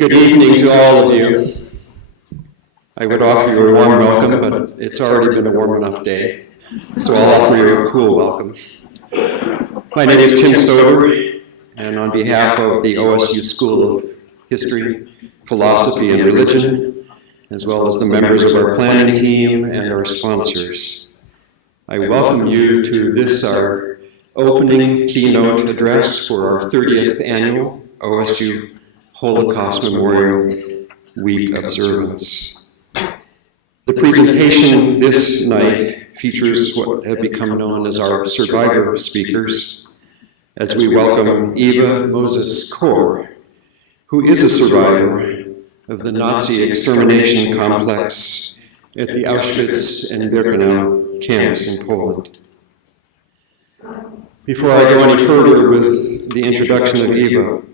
Good evening to all of you. I would offer you a warm welcome, but it's already been a warm enough day, so I'll offer you a cool welcome. My name is Tim Stover, and on behalf of the OSU School of History, Philosophy, and Religion, as well as the members of our planning team and our sponsors, I welcome you to this, our opening keynote address for our 30th annual OSU Holocaust Memorial Week observance. The presentation this night features what have become known as our survivor speakers, as we welcome Eva Mozes Kor, who is a survivor of the Nazi extermination complex at the Auschwitz and Birkenau camps in Poland. Before I go any further with the introduction of Eva,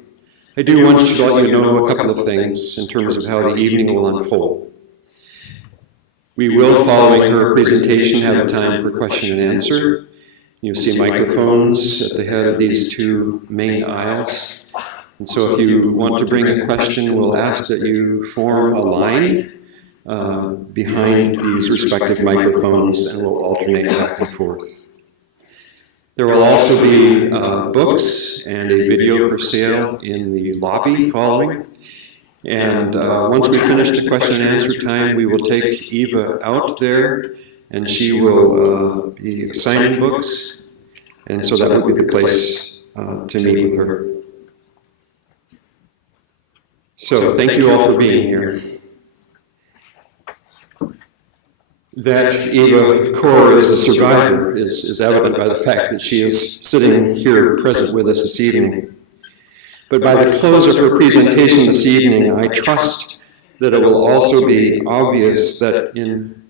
I do want to let you know a couple of things in terms of how the evening will unfold. We will, following her presentation, have a time for question and answer. You'll see microphones at the head of these two main aisles. And so if you want to bring a question, we'll ask that you form a line behind these respective microphones, and we'll alternate back and forth. There will also be books and a video for sale in the lobby following. And once we finish the question and answer time, we will take Eva out there, and she will be signing books. And so that will be the place to meet with her. So thank you all for being here. That Eva Kor is a survivor is evident by the fact that she is sitting here present with us this evening. But by the close of her presentation this evening, I trust that it will also be obvious that in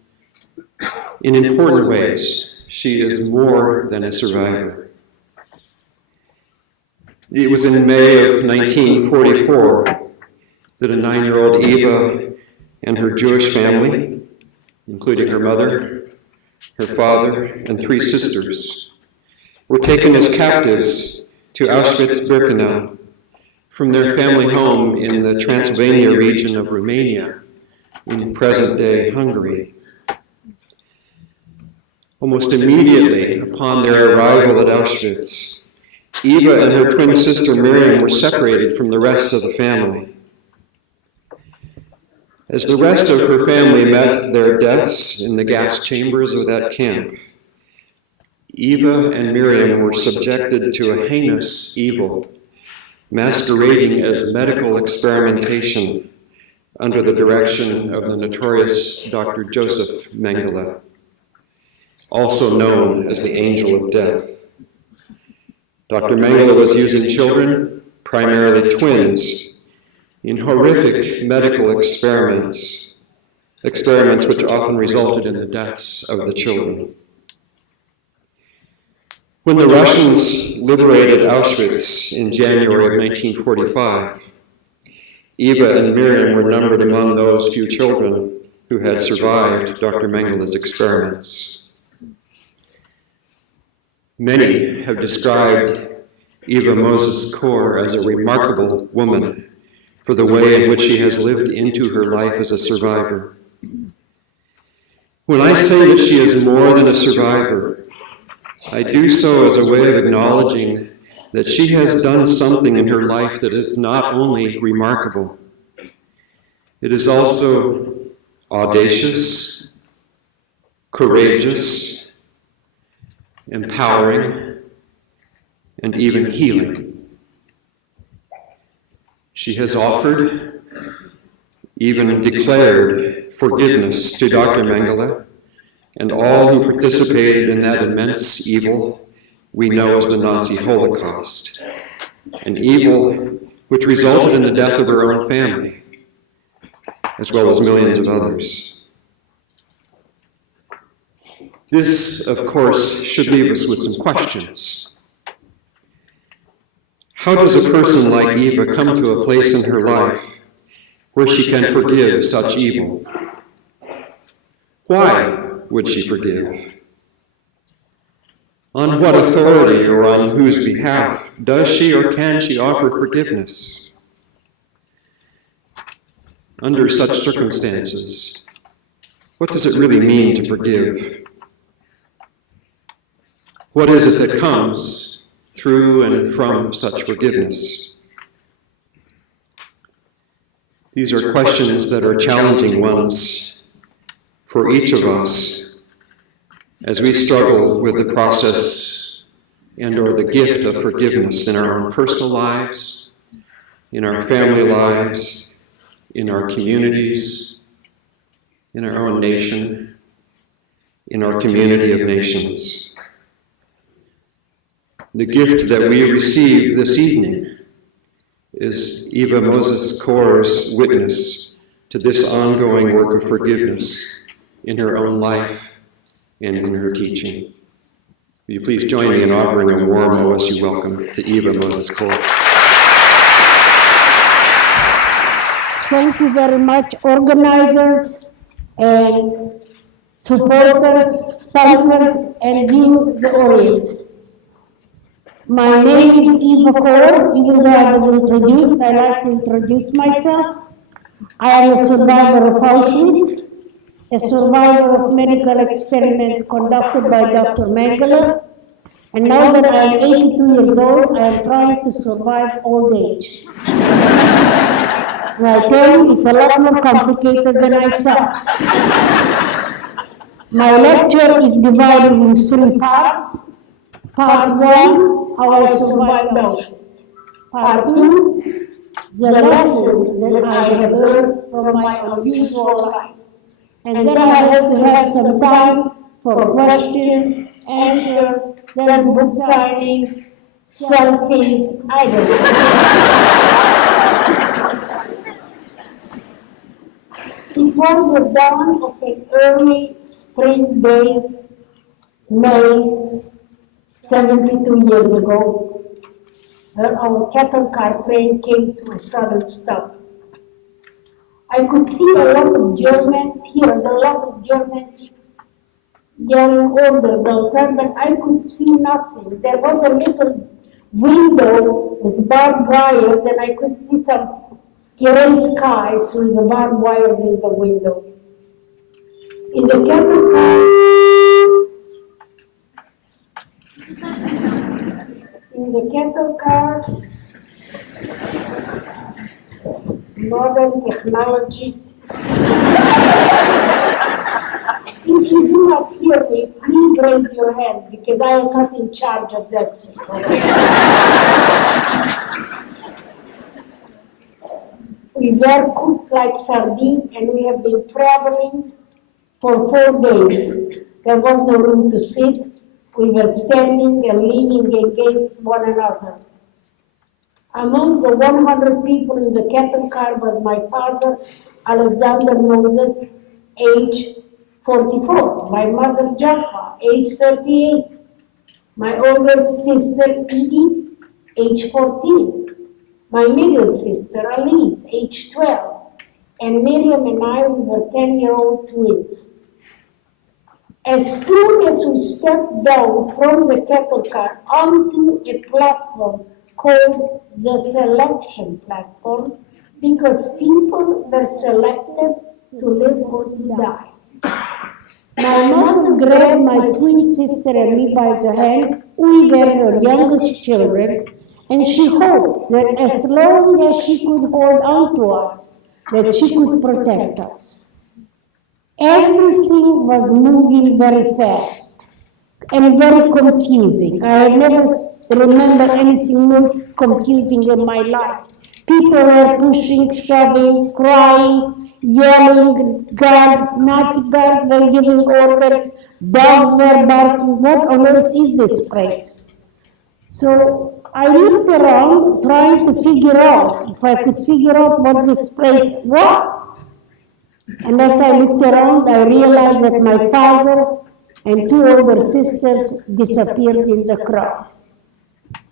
important ways, she is more than a survivor. It was in May of 1944 that a 9-year-old Eva and her Jewish family, including her mother, her father, and 3 sisters, were taken as captives to Auschwitz-Birkenau from their family home in the Transylvania region of Romania in present-day Hungary. Almost immediately upon their arrival at Auschwitz, Eva and her twin sister Miriam were separated from the rest of the family. As the rest of her family met their deaths in the gas chambers of that camp, Eva and Miriam were subjected to a heinous evil, masquerading as medical experimentation under the direction of the notorious Dr. Josef Mengele, also known as the Angel of Death. Dr. Mengele was using children, primarily twins, in horrific medical experiments which often resulted in the deaths of the children. When the Russians liberated Auschwitz in January of 1945, Eva and Miriam were numbered among those few children who had survived Dr. Mengele's experiments. Many have described Eva Mozes Kor as a remarkable woman for the way in which she has lived into her life as a survivor. When I say that she is more than a survivor, I do so as a way of acknowledging that she has done something in her life that is not only remarkable, it is also audacious, courageous, empowering, and even healing. She has offered, even declared, forgiveness to Dr. Mengele and all who participated in that immense evil we know as the Nazi Holocaust, an evil which resulted in the death of her own family, as well as millions of others. This, of course, should leave us with some questions. How does a person like Eva come to a place in her life where she can forgive such evil? Why would she forgive? On what authority or on whose behalf does she or can she offer forgiveness? under such circumstances, what does it really mean to forgive? What is it that comes through and from such forgiveness? These are questions that are challenging ones for each of us as we struggle with the process and or the gift of forgiveness in our own personal lives, in our family lives, in our communities, in our own nation, in our community of nations. The gift that we receive this evening is Eva Mozes Kor's witness to this ongoing work of forgiveness in her own life and in her teaching. Will you please join me in offering a warm OSU welcome to Eva Mozes Kor. Thank you very much, organizers and supporters, sponsors, and you, the audience. My name is Eva Kor. Even though I was introduced, I like to introduce myself. I am a survivor of Auschwitz, a survivor of medical experiments conducted by Dr. Mengele, and now that I am 82 years old, I am trying to survive old age. And I tell you, it's a lot more complicated than I thought. My lecture is divided in 3 parts. Part 1, how I survived Auschwitz. Part 2, the lessons that I have learned from my unusual life. And then I hope to have some time for questions, answers, then book signing, selfies, I don't know. It was the dawn of an early spring day, May 72 years ago, our cattle car train came to a sudden stop. I could see a lot of Germans, hear a lot of Germans yelling orders outside, but I could see nothing. There was a little window with barbed wires, and I could see some gray sky through the barbed wires in the window. In the cattle car, modern technologies. If you do not hear me, please raise your hand because I am not in charge of that situation. We were cooked like sardines and we have been traveling for 4 days. There was no room to sit. We were standing and leaning against one another. Among the 100 people in the cattle car was my father, Alexander Mozes, age 44, my mother, Jaffa, age 38, my older sister, Edie, age 14, my middle sister, Elise, age 12, and Miriam and I, we were 10-year-old twins. As soon as we stepped down from the cattle car onto a platform called the selection platform, because people were selected to live or to die. My mother grabbed my twin sister and me by the hand. We were her youngest children, and she hoped that as long as she could hold on to us, that she could protect us. Everything was moving very fast and very confusing. I have never remembered anything more confusing in my life. People were pushing, shoving, crying, yelling, guards, Nazi guards were giving orders, dogs were barking. What on earth is this place? So I looked around trying to figure out if I could figure out what this place was. And as I looked around, I realized that my father and 2 older sisters disappeared in the crowd.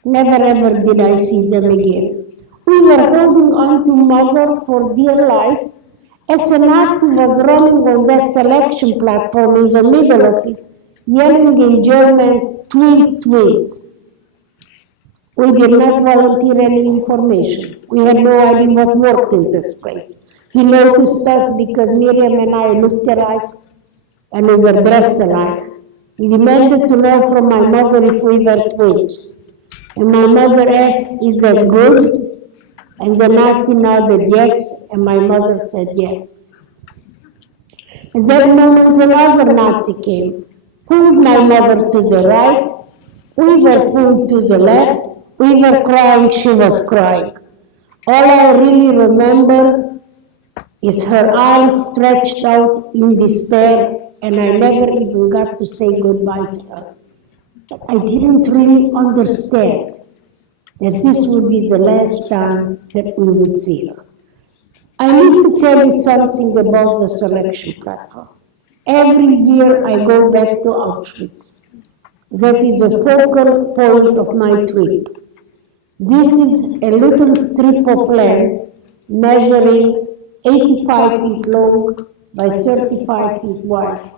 Never ever did I see them again. We were holding on to Mother for dear life as a Nazi was running on that selection platform in the middle of it, yelling in German, twins, twins. We did not volunteer any information. We had no idea what worked in this place. He noticed us because Miriam and I looked alike and we were dressed alike. He demanded to know from my mother if we were twins. And my mother asked, "Is that good?" And the Nazi nodded yes, and my mother said yes. At that moment, another Nazi came, pulled my mother to the right, we were pulled to the left, we were crying, she was crying. All I really remember is her arms stretched out in despair, and I never even got to say goodbye to her. I didn't really understand that this would be the last time that we would see her. I need to tell you something about the selection platform. Every year I go back to Auschwitz. That is a focal point of my tweet. This is a little strip of land measuring 85 feet long by 35 feet wide.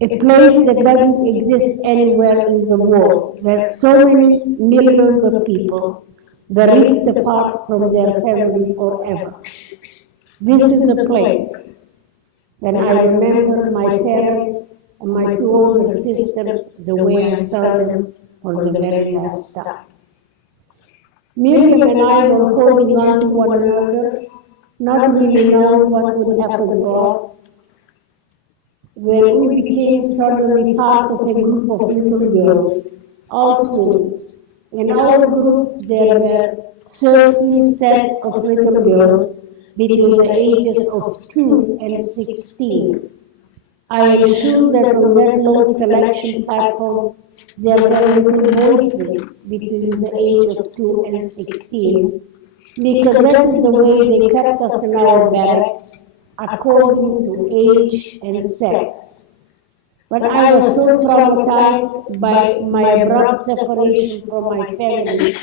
A place that doesn't exist anywhere in the world, where so many millions of people were ripped apart from their family forever. This is a place when I remember my parents and my two older sisters the way I saw them for the very last time. Miriam and I were holding on to one another, not really knowing what would happen to us, when we became suddenly part of a group of little girls, all twins. In our group there were 13 sets of little girls between the ages of 2 and 16. I am sure that on that long selection platform there were little boy twins between the age of 2 and 16, because that is the way they kept us in our barracks, according to age and sex. But I was so traumatized by my abrupt separation from my family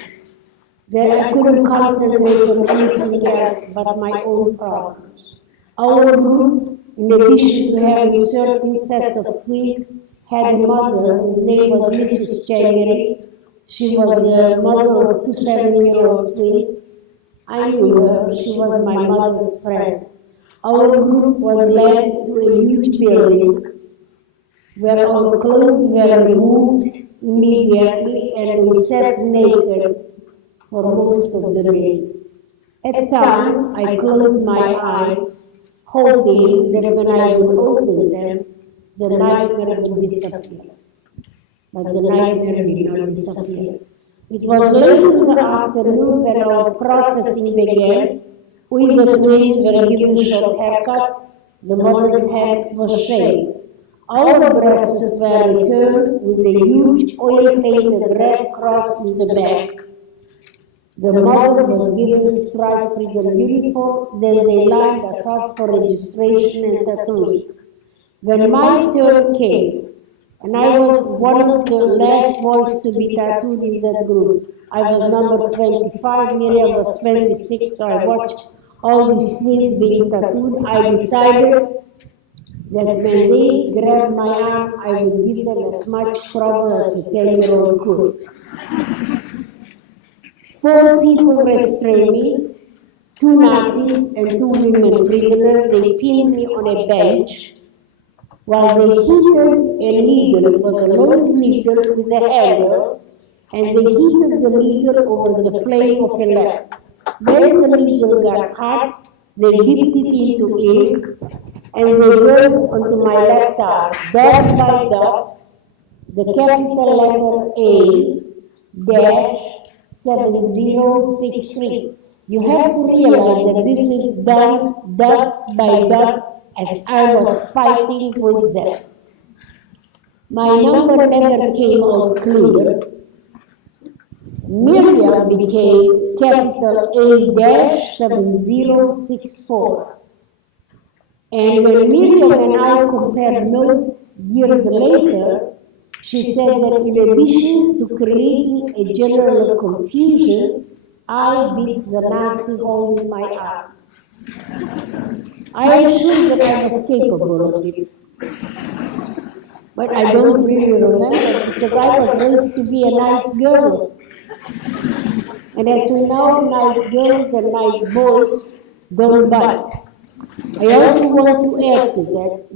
that I couldn't concentrate on anything else but my own problems. Our group, in addition to having 13 sets of twins, had a mother whose name was Mrs. Mengele. She was the mother of two 7-year-old twins. I knew her, she was my mother's friend. Our group was led to a huge building where our clothes were removed immediately and we sat naked for most of the day. At times, I closed my eyes, hoping that when I would open them, the nightmare would disappear. But the nightmare did not disappear. It was late in the afternoon when our processing began. We the twins were given short haircuts, the mother's head was shaved. Our breasts were returned with a huge oil-painted red cross in the back. The mother was given striped prison uniform, then they lined us up for registration and tattooing. When my turn came, and I was one of the last ones to be tattooed in that group. I was number 25, Miriam was 26, so I watched all these twins being tattooed. I decided that when they grabbed my arm, I would give them as much trouble as a 10-year-old could. 4 people restrained me, 2 Nazis and 2 women prisoners. They pinned me on a bench while they heated a needle. It was a long needle with a handle, and they heated the needle over the flame of a lamp. When the needle got hot, they dipped it into ink, and they wrote onto my left arm, dot by dot, the capital letter A dash 7063. You have to realize that this is done dot by dot as I was fighting with them. My number never came out clear. Miriam became capital A-7064. And when Miriam and I compared notes years later, she said that in addition to creating a general confusion, I beat the Nazi holding my arm. I am sure that I was capable of it. But I don't really remember because I was raised to be a nice girl. And as we know, nice girls and nice boys don't bite. I also want to add to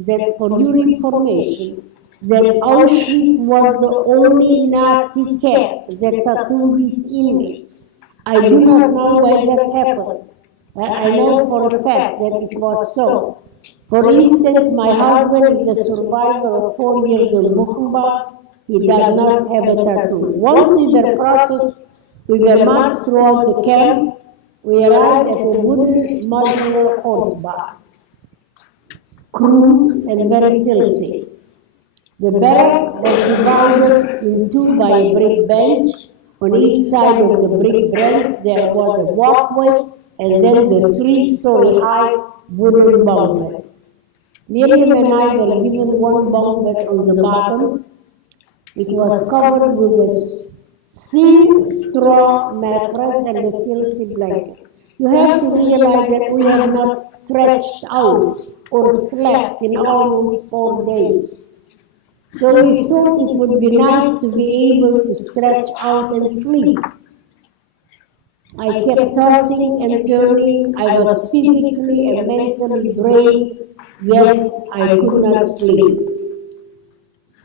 that for your information, that Auschwitz was the only Nazi camp that tattooed its inmates. I do not know why that happened, but I know for a fact that it was so. For instance, my husband is a survivor of 4 years in Buchenbach. He does not have a tattoo. Once we were processed, we were marched throughout the camp. We arrived at a wooden modular horse bar, crude and very filthy. The barrack was divided in two by a brick bench. On each side of the brick bench there was a walkway and then the 3-story high wooden bunk beds. Miriam and I were given one bunk bed on the bottom. It was covered with a thin straw mattress and a filthy blanket. You have to realize that we have not stretched out or slept in almost 4 days. So we thought it would be nice to be able to stretch out and sleep. I kept tossing and turning. I was physically and mentally drained, yet I could not sleep.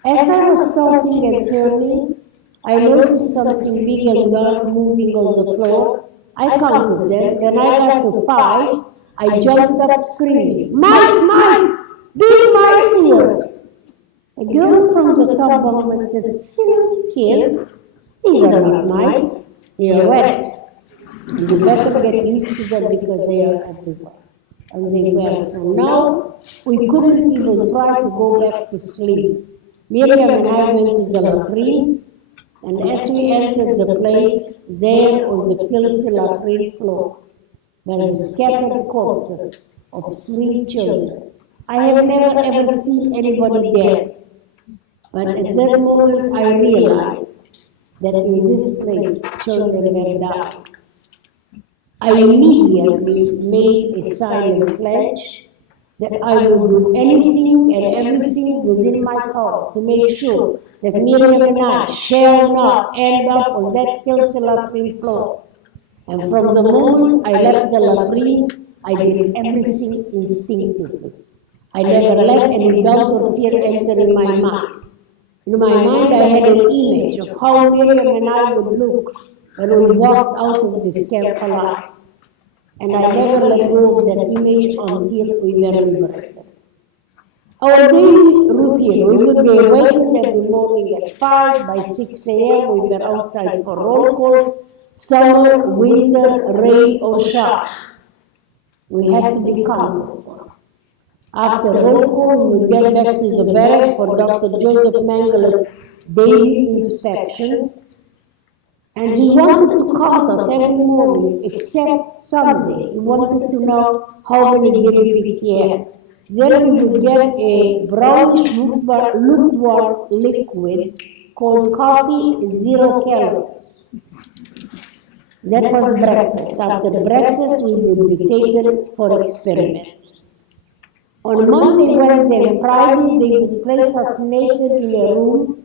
As I was tossing and turning, I noticed something big and dark moving on the floor. I counted them. When I got to 5, I jumped up screaming, "Mice, mice! Big mice here!" A girl from the top bunk said, "Silly kid, these are not mice, they are rats. And you better get used to them because they are everywhere." And they were. So now we couldn't even try to go back to sleep. Miriam and I went to the latrine, and as we entered the place, there on the filthy latrine floor were the scattered corpses of 3 children. I have never ever seen anybody dead, but at that moment I realized that in this place children were dying. I immediately made a silent pledge that I would do anything and everything within my power to make sure that Miriam and I shall not end up on that filthy latrine floor. And from the moment I left the latrine, I did everything instinctively. I never let any doubt or fear enter in my mind. In my mind, I had an image of how Miriam and I would look when we walked out of this camp alive. And I never let go of that image until we were liberated. Our daily routine, we would be awakened every morning at 5, by 6 a.m. we were outside for roll call, summer, winter, rain or shower. We had to be counted for. After roll call, we would get back to the barracks for Dr. Josef Mengele's daily inspection. And he wanted to count us every morning, except Sunday. He wanted to know how many guinea pigs he had. Then we would get a brownish lukewarm liquid called coffee, 0 calories. That was breakfast. After breakfast, we would be taken for experiments. On Monday, Wednesday, and Friday, they would place us naked in a room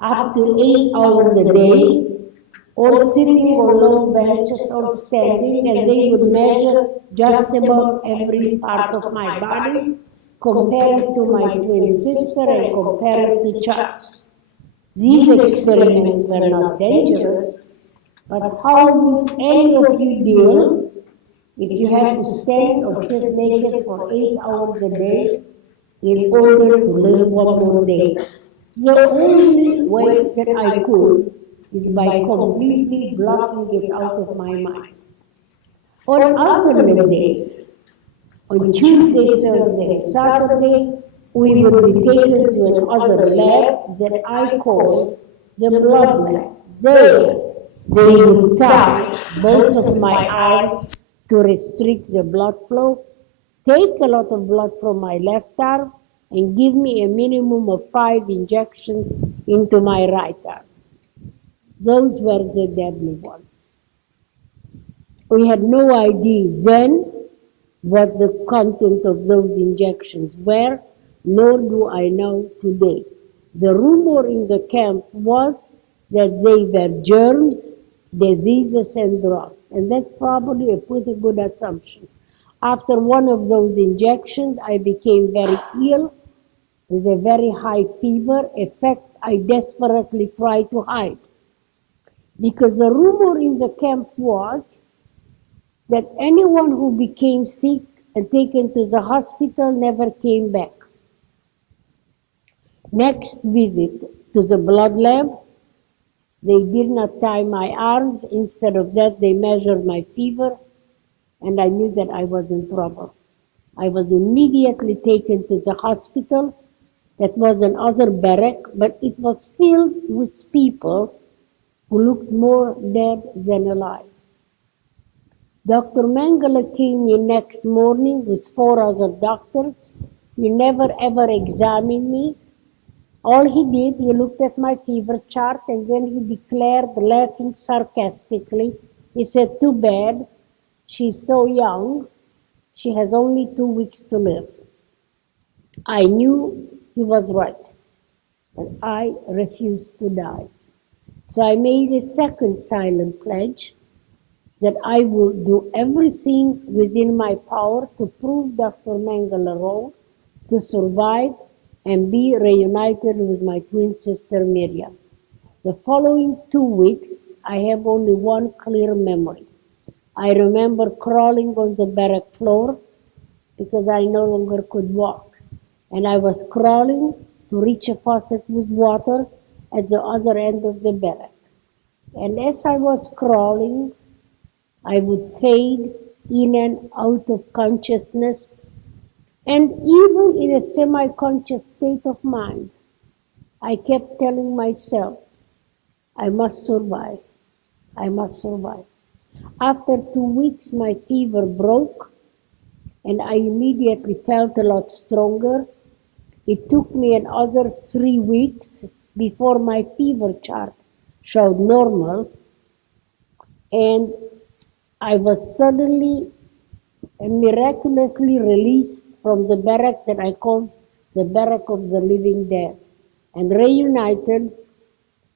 up to 8 hours a day, or sitting on long benches or standing, and they would measure just about every part of my body, compare it to my twin sister, and compare it to Chuck's. These experiments were not dangerous, but how would any of you deal if you had to stand or sit naked for 8 hours a day in order to live one more day? The only way that I could is by completely blocking it out of my mind. On alternate days, on Tuesday, Thursday, and Saturday, we would be taken to another lab that I call the blood lab. There, they would tie both of my arms to restrict the blood flow, take a lot of blood from my left arm, and give me a minimum of 5 injections into my right arm. Those were the deadly ones. We had no idea then what the content of those injections were, nor do I know today. The rumor in the camp was that they were germs, diseases, and drugs, and that's probably a pretty good assumption. After one of those injections, I became very ill with a very high fever, a fact I desperately tried to hide. Because the rumor in the camp was that anyone who became sick and taken to the hospital never came back. Next visit to the blood lab, they did not tie my arms. Instead of that, they measured my fever, and I knew that I was in trouble. I was immediately taken to the hospital. That was another barrack, but it was filled with people who looked more dead than alive. Dr. Mengele came in next morning with 4 other doctors. He never ever examined me. All he did, he looked at my fever chart, and then he declared, laughing sarcastically, he said, "Too bad, she's so young, she has only 2 weeks to live." I knew he was right, but I refused to die. So I made a second silent pledge that I would do everything within my power to prove Dr. Mengele wrong, to survive and be reunited with my twin sister Miriam. The following 2 weeks, I have only one clear memory. I remember crawling on the barrack floor because I no longer could walk. And I was crawling to reach a faucet with water at the other end of the barrack. And as I was crawling, I would fade in and out of consciousness, and even in a semi-conscious state of mind, I kept telling myself, I must survive, I must survive. After 2 weeks, my fever broke, and I immediately felt a lot stronger. It took me another 3 weeks before my fever chart showed normal, and I was suddenly and miraculously released from the barrack that I called the barrack of the living dead, and reunited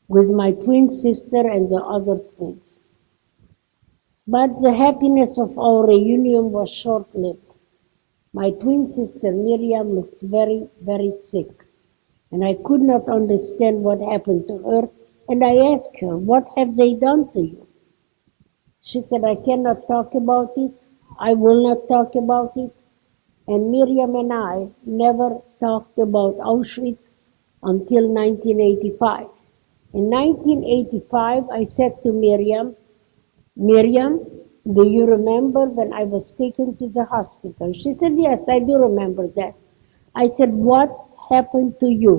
with my twin sister and the other twins. But the happiness of our reunion was short-lived. My twin sister Miriam looked very, very sick, and I could not understand what happened to her, and I asked her, "What have they done to you?" She said, "I cannot talk about it. I will not talk about it." And Miriam and I never talked about Auschwitz until 1985. In 1985, I said to Miriam, "Miriam, do you remember when I was taken to the hospital?" She said, "Yes, I do remember that." I said, "What happened to you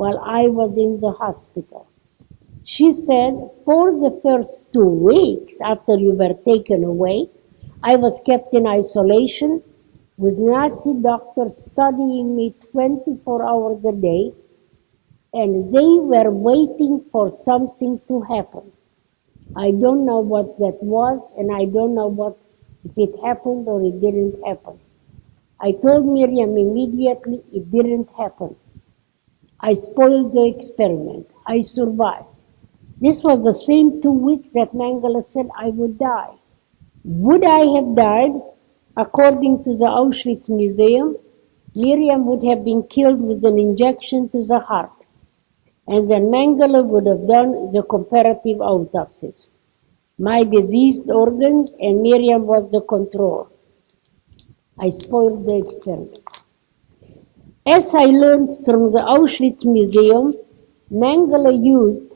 while I was in the hospital?" She said, "For the first 2 weeks after you were taken away, I was kept in isolation with Nazi doctors studying me 24 hours a day, and they were waiting for something to happen. I don't know what that was, and I don't know what if it happened or it didn't happen." I told Miriam immediately it didn't happen. I spoiled the experiment. I survived. This was the same 2 weeks that Mengele said I would die. Would I have died? According to the Auschwitz Museum, Miriam would have been killed with an injection to the heart, and then Mengele would have done the comparative autopsies. My diseased organs, and Miriam was the control. I spoiled the experiment. As I learned from the Auschwitz Museum, Mengele used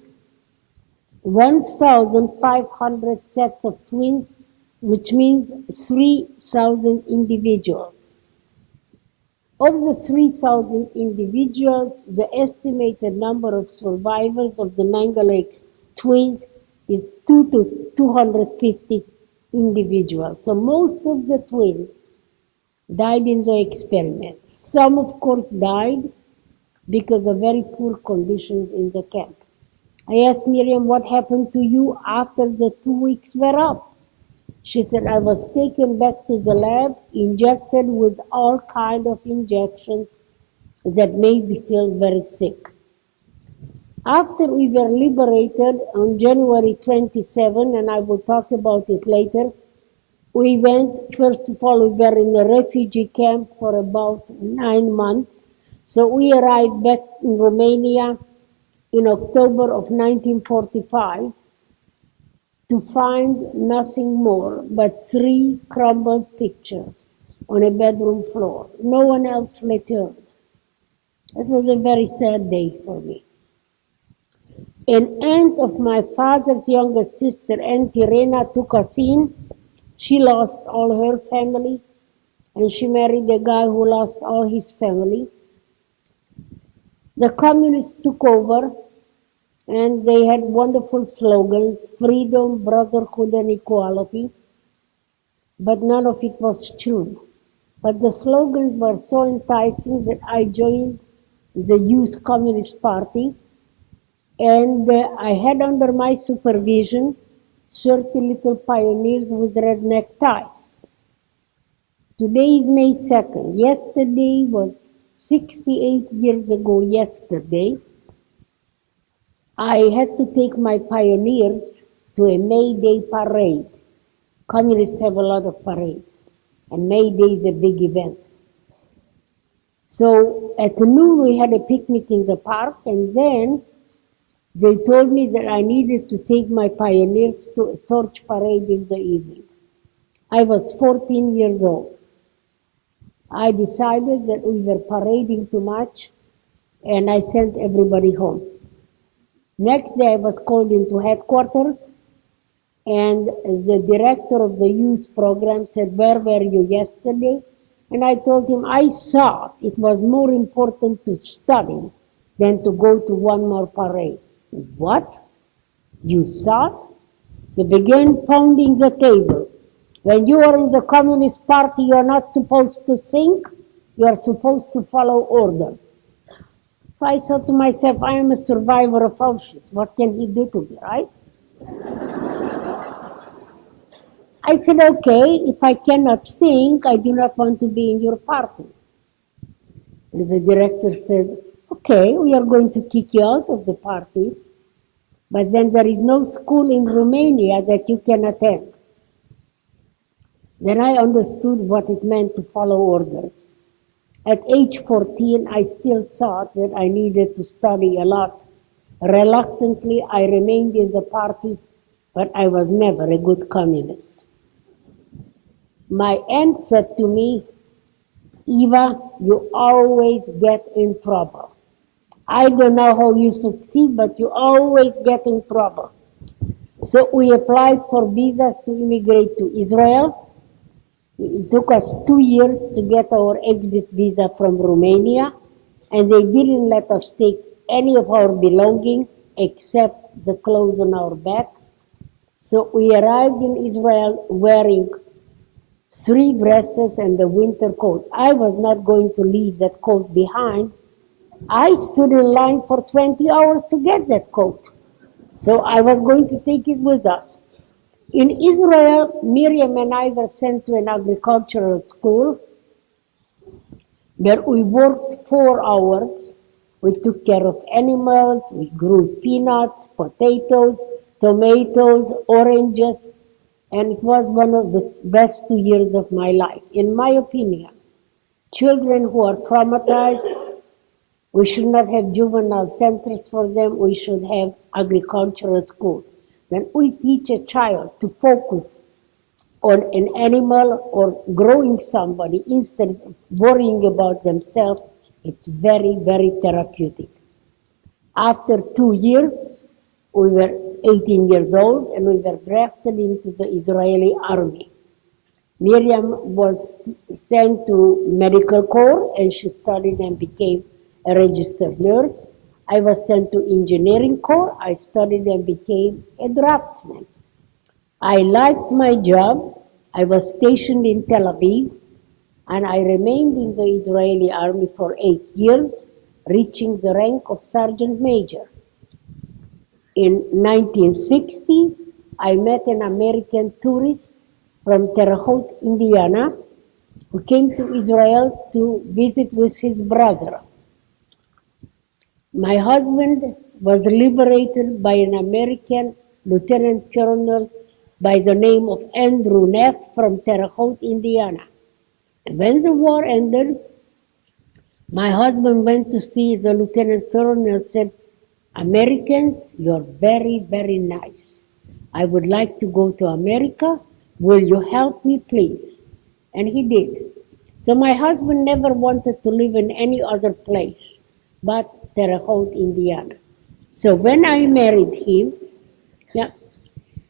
1,500 sets of twins, which means 3,000 individuals. Of the 3,000 individuals, the estimated number of survivors of the Mengele twins is 2 to 250 individuals. So most of the twins died in the experiment. Some, of course, died because of very poor conditions in the camp. I asked Miriam, "What happened to you after the 2 weeks were up?" She said, "I was taken back to the lab, injected with all kinds of injections that made me feel very sick. After we were liberated on January 27, and I will talk about it later, We went, first of all, we were in a refugee camp for about 9 months. So we arrived back in Romania in October of 1945 to find nothing more but 3 crumbled pictures on a bedroom floor. No one else returned. It was a very sad day for me. An aunt of my father's younger sister, Aunt Irena, took us in. She lost all her family, and she married a guy who lost all his family. The communists took over, and they had wonderful slogans, freedom, brotherhood, and equality, but none of it was true. But the slogans were so enticing that I joined the Youth Communist Party, and I had under my supervision 30 little pioneers with red neckties. Today is May 2nd. Yesterday was 68 years ago yesterday. I had to take my pioneers to a May Day parade. Communists have a lot of parades, and May Day is a big event. So at noon we had a picnic in the park, and then they told me that I needed to take my pioneers to a torch parade in the evening. I was 14 years old. I decided that we were parading too much, and I sent everybody home. Next day I was called into headquarters, and the director of the youth program said, "Where were you yesterday?" And I told him I thought it was more important to study than to go to one more parade. "What? You thought?" He began pounding the table. "When you are in the Communist Party, you are not supposed to think, you are supposed to follow orders." So I thought to myself, I am a survivor of Auschwitz. What can he do to me, right? I said, "Okay, if I cannot think, I do not want to be in your party." And the director said, "Okay, we are going to kick you out of the party, but then there is no school in Romania that you can attend." Then I understood what it meant to follow orders. At age 14, I still thought that I needed to study a lot. Reluctantly, I remained in the party, but I was never a good communist. My aunt said to me, "Eva, you always get in trouble. I don't know how you succeed, but you always get in trouble." So we applied for visas to immigrate to Israel. It took us 2 years to get our exit visa from Romania, and they didn't let us take any of our belongings except the clothes on our back. So we arrived in Israel wearing 3 dresses and a winter coat. I was not going to leave that coat behind. I stood in line for 20 hours to get that coat. So I was going to take it with us. In Israel, Miriam and I were sent to an agricultural school. There we worked 4 hours. We took care of animals. We grew peanuts, potatoes, tomatoes, oranges, and it was one of the best 2 years of my life. In my opinion, children who are traumatized, we should not have juvenile centers for them. We should have agricultural schools. When we teach a child to focus on an animal or growing somebody instead of worrying about themselves, it's very, very therapeutic. After 2 years, we were 18 years old and we were drafted into the Israeli army. Miriam was sent to medical corps and she studied and became a registered nurse. I was sent to engineering corps. I studied and became a draftsman. I liked my job. I was stationed in Tel Aviv, and I remained in the Israeli army for 8 years, reaching the rank of sergeant major. In 1960, I met an American tourist from Terre Haute, Indiana, who came to Israel to visit with his brother. My husband was liberated by an American Lieutenant Colonel by the name of Andrew Neff from Terre Haute, Indiana. When the war ended, my husband went to see the lieutenant colonel and said, Americans, you're very, very nice. I would like to go to America. Will you help me, please? And he did. So my husband never wanted to live in any other place but Terre Haute, Indiana. So when I married him,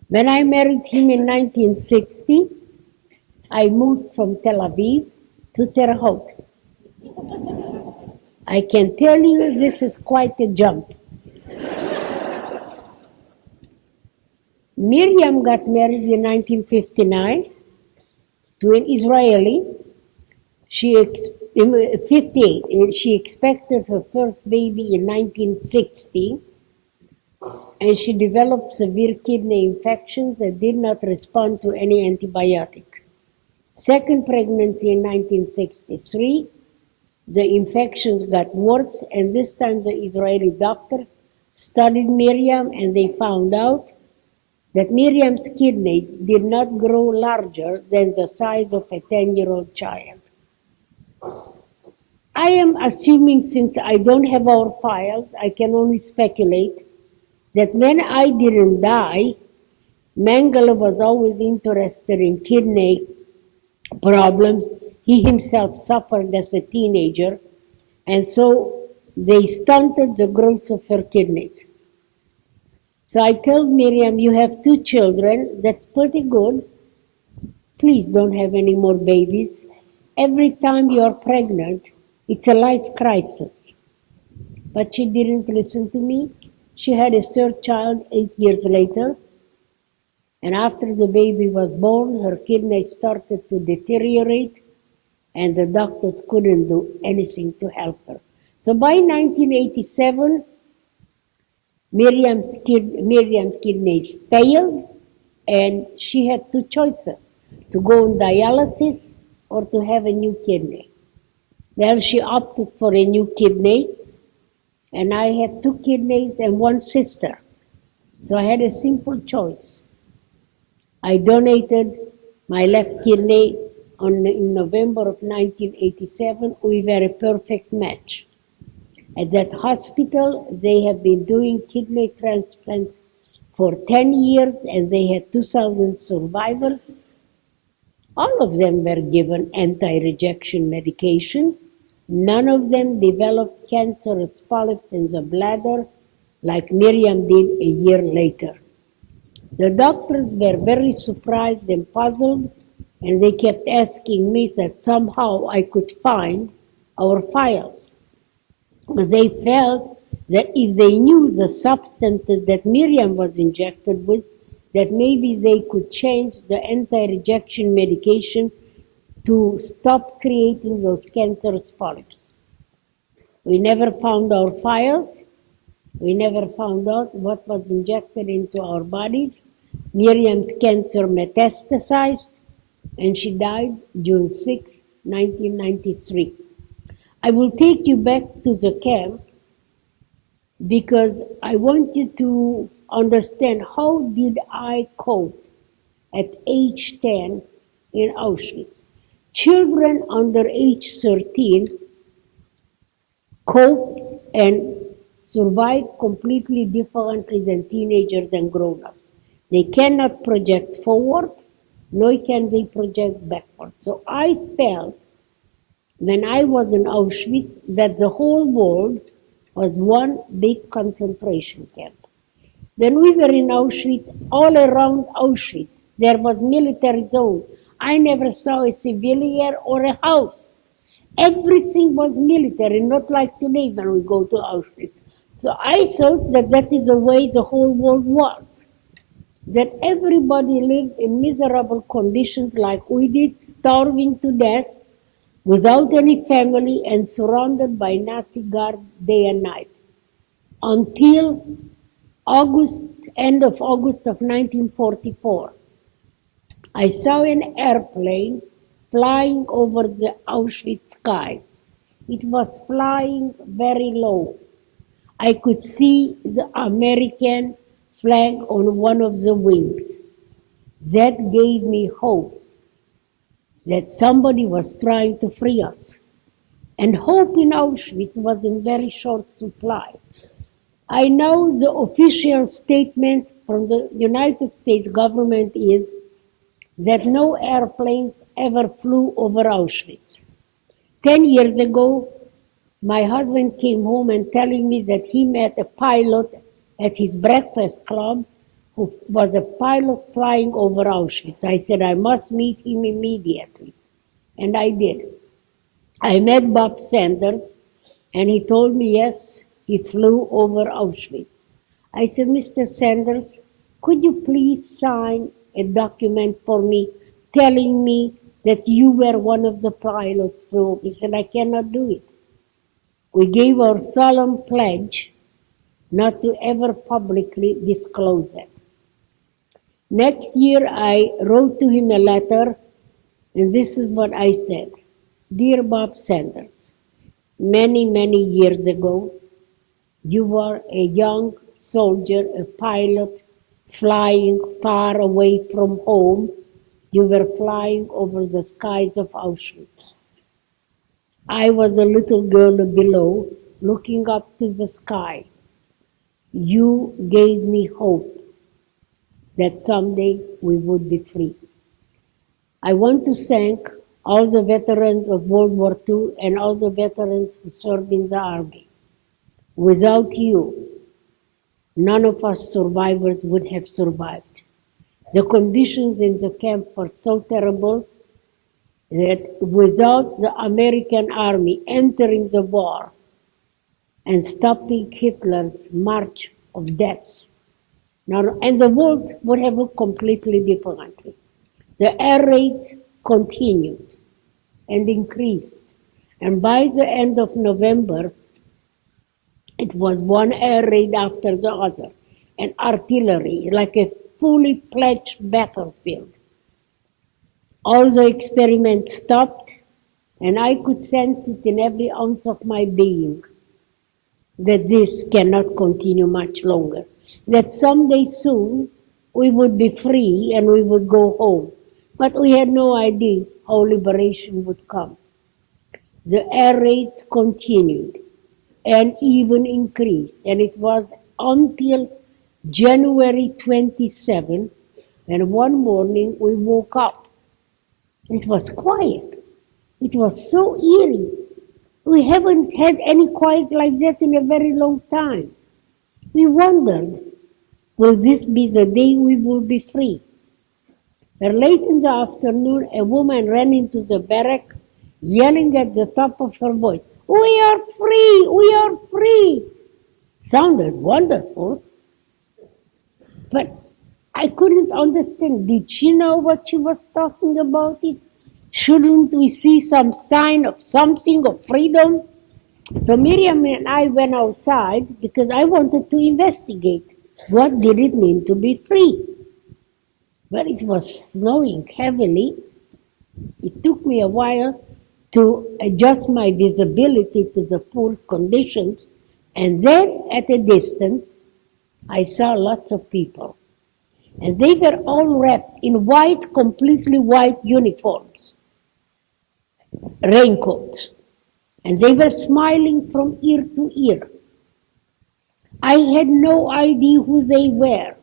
when I married him in 1960, I moved from Tel Aviv to Terre Haute. I can tell you this is quite a jump. Miriam got married in 1959 to an Israeli. She 58. She expected her first baby in 1960, and she developed severe kidney infections that did not respond to any antibiotic. Second pregnancy in 1963, the infections got worse, and this time the Israeli doctors studied Miriam, and they found out that Miriam's kidneys did not grow larger than the size of a 10-year-old child. I am assuming, since I don't have our files, I can only speculate that when I didn't die, Mengele was always interested in kidney problems. He himself suffered as a teenager, and so they stunted the growth of her kidneys. So I told Miriam, you have 2 children, that's pretty good. Please don't have any more babies. Every time you are pregnant, it's a life crisis. But she didn't listen to me. She had a third child 8 years later. And after the baby was born, her kidneys started to deteriorate, and the doctors couldn't do anything to help her. So by 1987, Miriam's kidneys failed, and she had 2 choices, to go on dialysis or to have a new kidney. Well, she opted for a new kidney, and I had 2 kidneys and 1 sister. So I had a simple choice. I donated my left kidney in November of 1987. We were a perfect match. At that hospital, they have been doing kidney transplants for 10 years, and they had 2,000 survivors. All of them were given anti-rejection medication. None of them developed cancerous polyps in the bladder like Miriam did a year later. The doctors were very surprised and puzzled, and they kept asking me that somehow I could find our files. But they felt that if they knew the substances that Miriam was injected with, that maybe they could change the anti-rejection medication to stop creating those cancerous polyps. We never found our files. We never found out what was injected into our bodies. Miriam's cancer metastasized, and she died June 6, 1993. I will take you back to the camp because I want you to understand how did I cope at age 10 in Auschwitz. Children under age 13 cope and survive completely differently than teenagers and grown-ups. They cannot project forward, nor can they project backward. So I felt when I was in Auschwitz that the whole world was one big concentration camp. When we were in Auschwitz, all around Auschwitz, there was military zone. I never saw a civilian or a house. Everything was military, not like today when we go to Auschwitz. So I thought that that is the way the whole world was. That everybody lived in miserable conditions like we did, starving to death, without any family, and surrounded by Nazi guard day and night. Until end of August of 1944. I saw an airplane flying over the Auschwitz skies. It was flying very low. I could see the American flag on one of the wings. That gave me hope that somebody was trying to free us. And hope in Auschwitz was in very short supply. I know the official statement from the United States government is that no airplanes ever flew over Auschwitz. 10 years ago, my husband came home and telling me that he met a pilot at his breakfast club who was a pilot flying over Auschwitz. I said, I must meet him immediately. And I did. I met Bob Sanders, and he told me, yes, he flew over Auschwitz. I said, Mr. Sanders, could you please sign a document for me telling me that you were one of the pilots flew? He said, I cannot do it. We gave our solemn pledge not to ever publicly disclose it. Next year, I wrote to him a letter, and this is what I said. Dear Bob Sanders, many, many years ago, you were a young soldier, a pilot, flying far away from home. You were flying over the skies of Auschwitz. I was a little girl below, looking up to the sky. You gave me hope that someday we would be free. I want to thank all the veterans of World War II and all the veterans who served in the Army. Without you, none of us survivors would have survived. The conditions in the camp were so terrible that without the American army entering the war and stopping Hitler's march of death, and the world would have looked completely differently. The air raids continued and increased. And by the end of November, it was one air raid after the other, and artillery, like a fully fledged battlefield. All the experiments stopped, and I could sense it in every ounce of my being that this cannot continue much longer, that someday soon we would be free and we would go home. But we had no idea how liberation would come. The air raids continued and even increased, and it was until January 27, and one morning we woke up. It was quiet. It was so eerie. We haven't had any quiet like that in a very long time. We wondered, will this be the day we will be free? And late in the afternoon, a woman ran into the barrack, yelling at the top of her voice, "We are free! We are free!" Sounded wonderful, but I couldn't understand. Did she know what she was talking about? Shouldn't we see some sign of something, of freedom? So Miriam and I went outside because I wanted to investigate what did it mean to be free. Well, it was snowing heavily. It took me a while to adjust my visibility to the poor conditions, and then at a distance, I saw lots of people. And they were all wrapped in white, completely white uniforms, raincoats, and they were smiling from ear to ear. I had no idea who they were,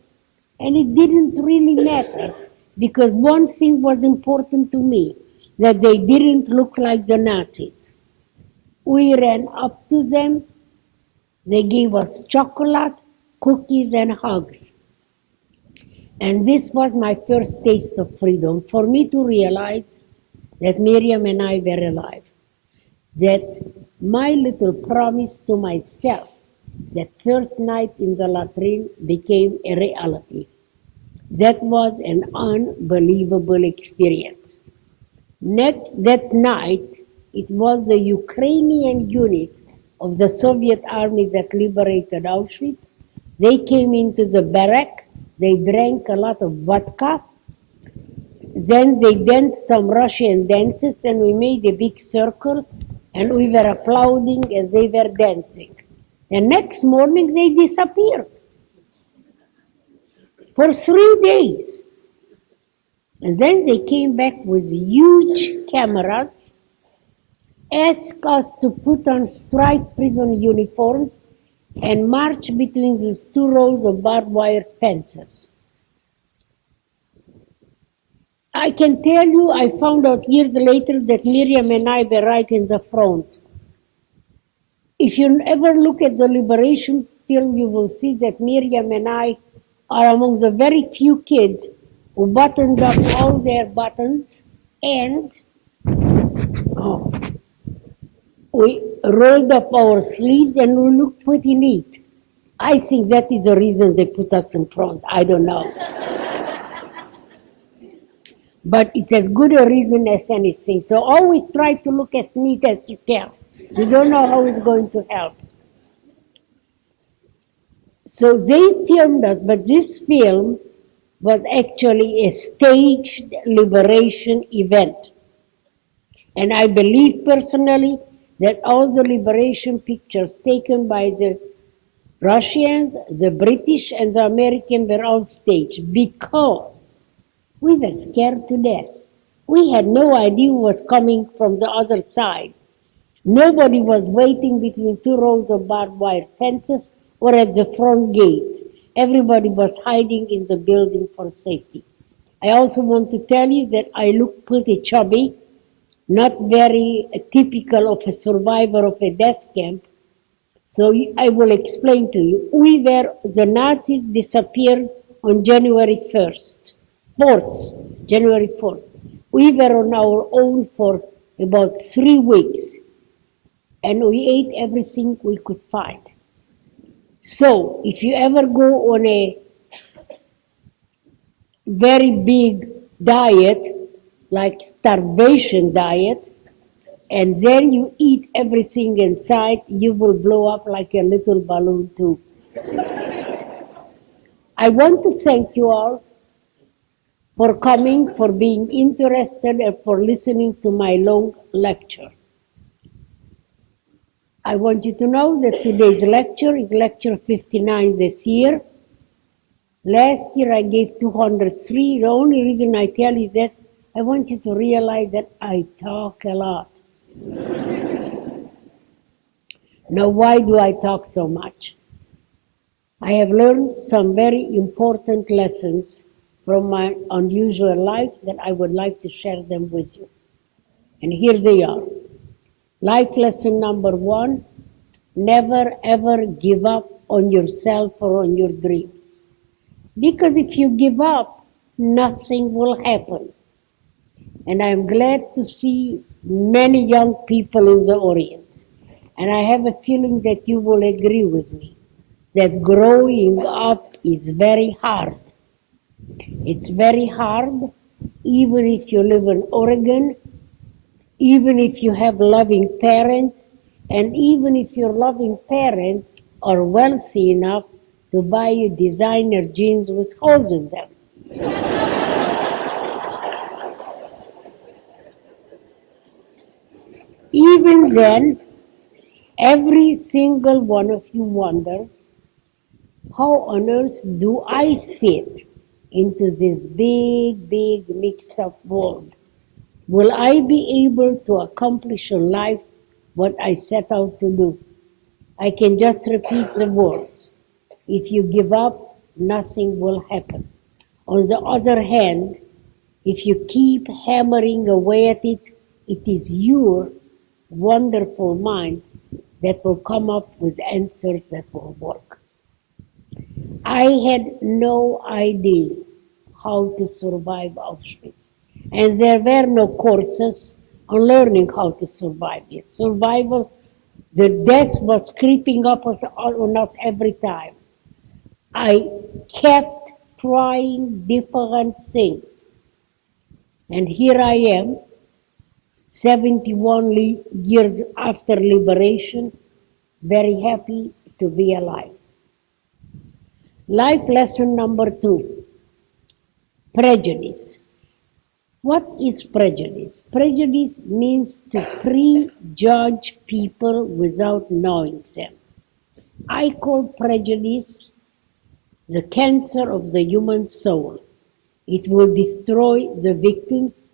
and it didn't really matter, because one thing was important to me, that they didn't look like the Nazis. We ran up to them. They gave us chocolate, cookies, and hugs. And this was my first taste of freedom, for me to realize that Miriam and I were alive, that my little promise to myself, that first night in the latrine, became a reality. That was an unbelievable experience. That night, it was the Ukrainian unit of the Soviet army that liberated Auschwitz. They came into the barrack, they drank a lot of vodka, then they danced some Russian dances, and we made a big circle, and we were applauding as they were dancing. The next morning, they disappeared. For 3 days. And then they came back with huge cameras, asked us to put on striped prison uniforms and march between those two rows of barbed wire fences. I can tell you, I found out years later that Miriam and I were right in the front. If you ever look at the liberation film, you will see that Miriam and I are among the very few kids who buttoned up all their buttons and we rolled up our sleeves and we looked pretty neat. I think that is the reason they put us in front. I don't know. But it's as good a reason as anything. So always try to look as neat as you can. You don't know how it's going to help. So they filmed us, but this film was actually a staged liberation event. And I believe personally that all the liberation pictures taken by the Russians, the British, and the Americans were all staged because we were scared to death. We had no idea what was coming from the other side. Nobody was waiting between two rows of barbed wire fences or at the front gate. Everybody was hiding in the building for safety. I also want to tell you that I look pretty chubby, not very typical of a survivor of a death camp. So I will explain to you. The Nazis disappeared on January 4th. We were on our own for about 3 weeks, and we ate everything we could find. So if you ever go on a very big diet, like starvation diet, and then you eat everything inside, you will blow up like a little balloon too. I want to thank you all for coming, for being interested, and for listening to my long lecture. I want you to know that today's lecture is lecture 59 this year. Last year I gave 203. The only reason I tell you that I want you to realize that I talk a lot. Now, why do I talk so much? I have learned some very important lessons from my unusual life that I would like to share them with you. And here they are. Life lesson number 1, never ever give up on yourself or on your dreams. Because if you give up, nothing will happen. And I'm glad to see many young people in the audience. And I have a feeling that you will agree with me that growing up is very hard. It's very hard, even if you live in Oregon, even if you have loving parents, and even if your loving parents are wealthy enough to buy you designer jeans with holes in them. Even then, every single one of you wonders, how on earth do I fit into this big mixed up world? Will I be able to accomplish in life what I set out to do? I can just repeat the words. If you give up, nothing will happen. On the other hand, if you keep hammering away at it, it is your wonderful mind that will come up with answers that will work. I had no idea how to survive Auschwitz. And there were no courses on learning how to survive it. Survival, the death was creeping up on us every time. I kept trying different things. And here I am, 71 years after liberation, very happy to be alive. Life lesson number 2, prejudice. What is prejudice? Prejudice means to prejudge people without knowing them. I call prejudice the cancer of the human soul. It will destroy the victims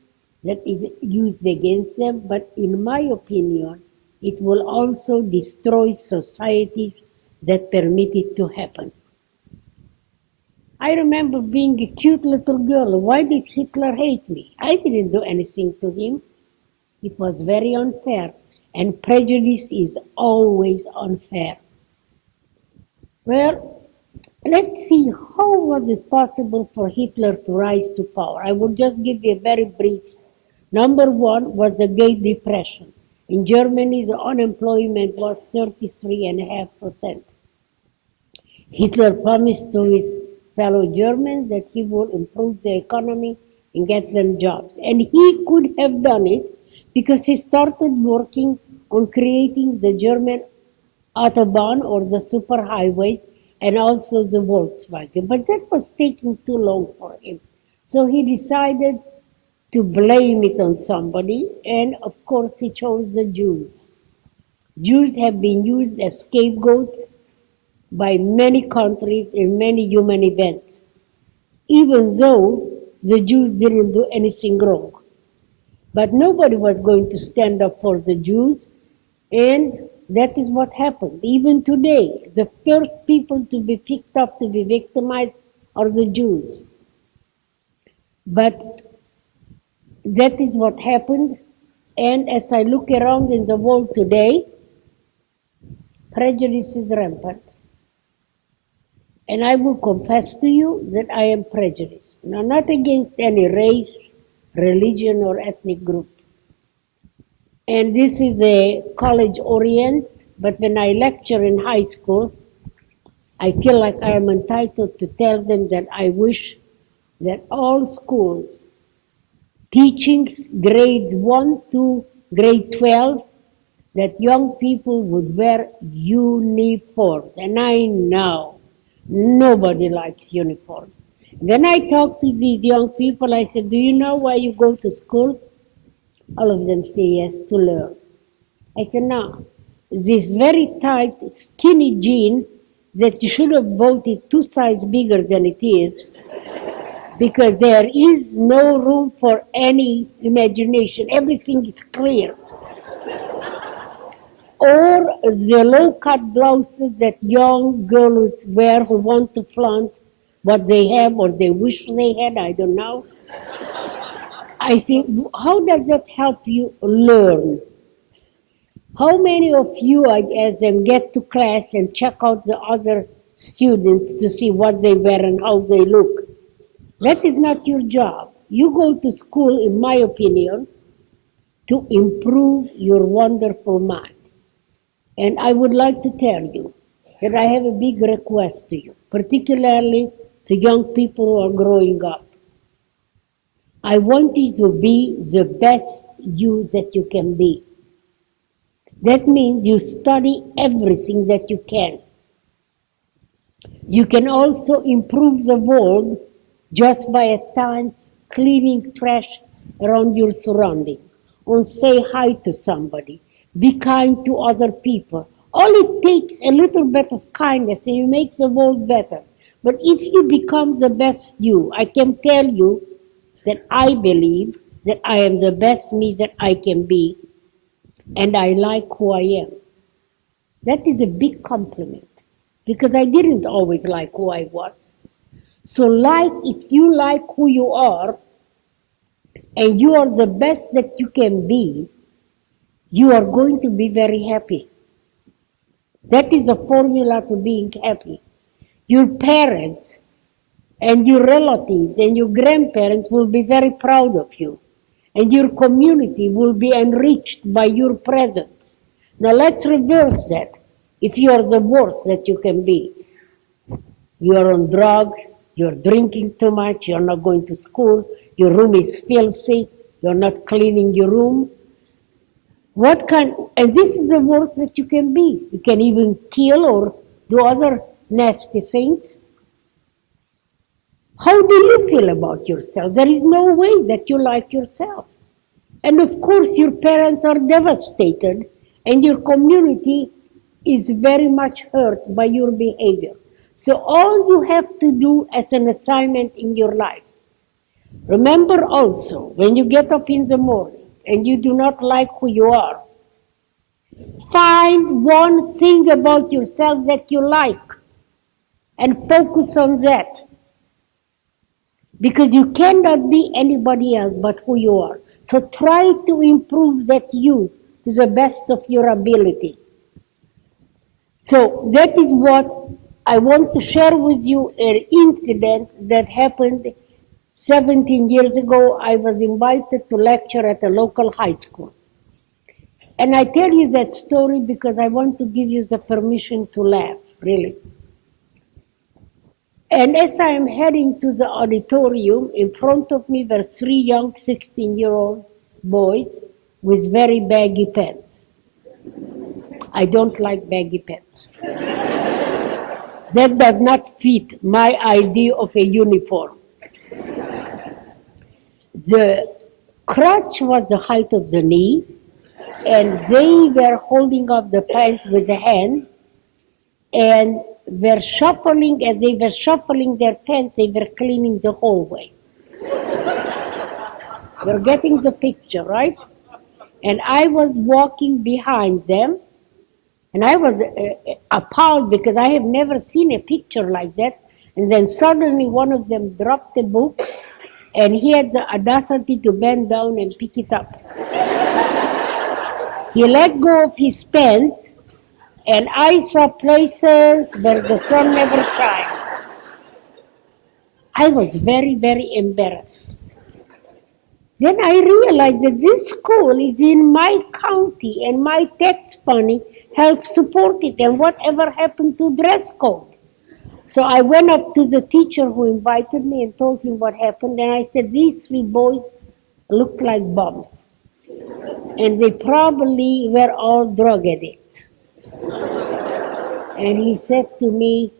that is used against them, but in my opinion, it will also destroy societies that permit it to happen. I remember being a cute little girl. Why did Hitler hate me? I didn't do anything to him. It was very unfair, and prejudice is always unfair. Well, let's see, how was it possible for Hitler to rise to power? I will just give you a very brief. Number one was the Great Depression. In Germany, the unemployment was 33.5%. Hitler promised to his fellow Germans that he would improve their economy and get them jobs. And he could have done it because he started working on creating the German Autobahn or the superhighways and also the Volkswagen. But that was taking too long for him. So he decided to blame it on somebody, and of course he chose the Jews. Jews have been used as scapegoats by many countries in many human events, even though the Jews didn't do anything wrong. But nobody was going to stand up for the Jews, and that is what happened. Even today, the first people to be picked up to be victimized are the Jews. But that is what happened, and as I look around in the world today, prejudice is rampant. And I will confess to you that I am prejudiced. Now, not against any race, religion, or ethnic groups. And this is a college orient, but when I lecture in high school, I feel like I am entitled to tell them that I wish that all schools, teachings grades 1 to grade 12, that young people would wear uniforms. And I know nobody likes uniforms. When I talk to these young people, I said, do you know why you go to school? All of them say yes, to learn. I said, no, this very tight, skinny jean that you should have bought it 2 sizes bigger than it is, because there is no room for any imagination. Everything is clear. Or the low-cut blouses that young girls wear who want to flaunt what they have or they wish they had, I don't know. I think, how does that help you learn? How many of you, as them get to class and check out the other students to see what they wear and how they look? That is not your job. You go to school, in my opinion, to improve your wonderful mind. And I would like to tell you that I have a big request to you, particularly to young people who are growing up. I want you to be the best you that you can be. That means you study everything that you can. You can also improve the world just by at times cleaning trash around your surrounding, or say hi to somebody, be kind to other people. All it takes a little bit of kindness and you make the world better. But if you become the best you, I can tell you that I believe that I am the best me that I can be, and I like who I am. That is a big compliment, because I didn't always like who I was. So if you like who you are, and you are the best that you can be, you are going to be very happy. That is the formula to being happy. Your parents and your relatives and your grandparents will be very proud of you. And your community will be enriched by your presence. Now let's reverse that. If you are the worst that you can be, you are on drugs, you're drinking too much, you're not going to school, your room is filthy, you're not cleaning your room. And this is the worst that you can be. You can even kill or do other nasty things. How do you feel about yourself? There is no way that you like yourself. And of course, your parents are devastated, and your community is very much hurt by your behavior. So all you have to do as an assignment in your life Remember also, when you get up in the morning and you do not like who you are, find one thing about yourself that you like and focus on that. Because you cannot be anybody else but who you are. So try to improve that you to the best of your ability. So that is what I want to share with you, an incident that happened 17 years ago. I was invited to lecture at a local high school. And I tell you that story because I want to give you the permission to laugh, really. And as I am heading to the auditorium, in front of me were three young 16-year-old boys with very baggy pants. I don't like baggy pants. That does not fit my idea of a uniform. The crotch was the height of the knee, and they were holding up the pants with a hand, and were shuffling. As they were shuffling their pants, they were cleaning the hallway. You're getting the picture, right? And I was walking behind them, and I was appalled because I have never seen a picture like that. And then suddenly one of them dropped a book, and he had the audacity to bend down and pick it up. He let go of his pants, and I saw places where the sun never shined. I was very, very embarrassed. Then I realized that this school is in my county and my tax money helps support it, and whatever happened to dress code. So I went up to the teacher who invited me and told him what happened, and I said, these three boys look like bums, and they probably were all drug addicts. And he said to me,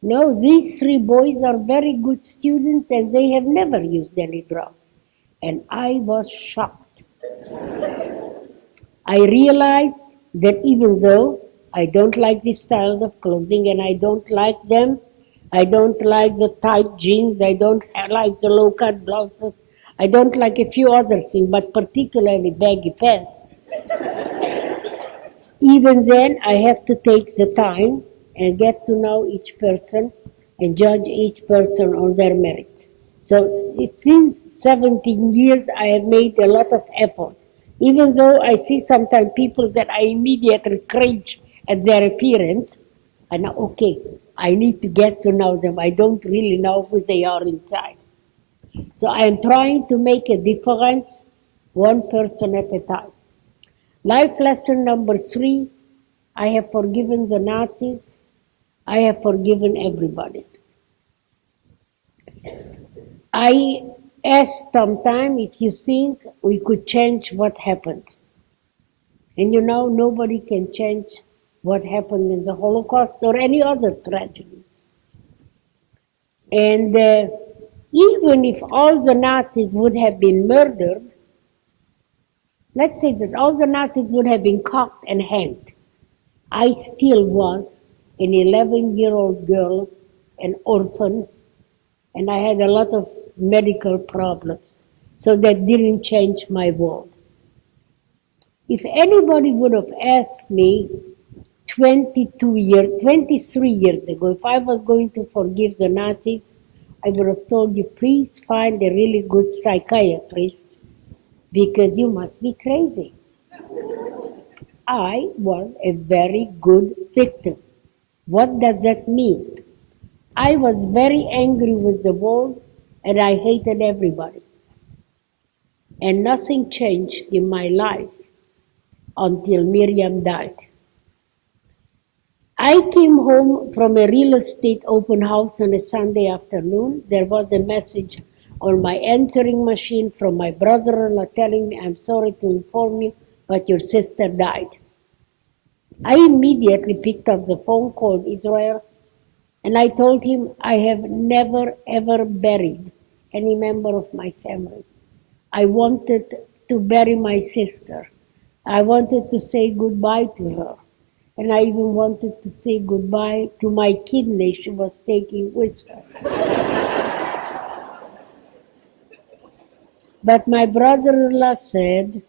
no, these three boys are very good students and they have never used any drugs. And I was shocked. I realized that even though I don't like these styles of clothing and I don't like them, I don't like the tight jeans, I don't like the low-cut blouses, I don't like a few other things, but particularly baggy pants. Even then, I have to take the time and get to know each person and judge each person on their merits. So since 17 years, I have made a lot of effort. Even though I see sometimes people that I immediately cringe at their appearance, I know, okay, I need to get to know them. I don't really know who they are inside. So I am trying to make a difference one person at a time. Life lesson number 3, I have forgiven the Nazis. I have forgiven everybody. I asked sometime if you think we could change what happened. And you know, nobody can change what happened in the Holocaust or any other tragedies. And even if all the Nazis would have been murdered, let's say that all the Nazis would have been caught and hanged, I still was an 11-year-old girl, an orphan, and I had a lot of medical problems. So that didn't change my world. If anybody would have asked me 23 years ago, if I was going to forgive the Nazis, I would have told you, please find a really good psychiatrist because you must be crazy. I was a very good victim. What does that mean? I was very angry with the world and I hated everybody. And nothing changed in my life until Miriam died. I came home from a real estate open house on a Sunday afternoon. There was a message on my answering machine from my brother-in-law telling me, I'm sorry to inform you, but your sister died. I immediately picked up the phone, called Israel, and I told him I have never ever buried any member of my family. I wanted to bury my sister. I wanted to say goodbye to her. And I even wanted to say goodbye to my kidney she was taking with her. But my brother-in-law said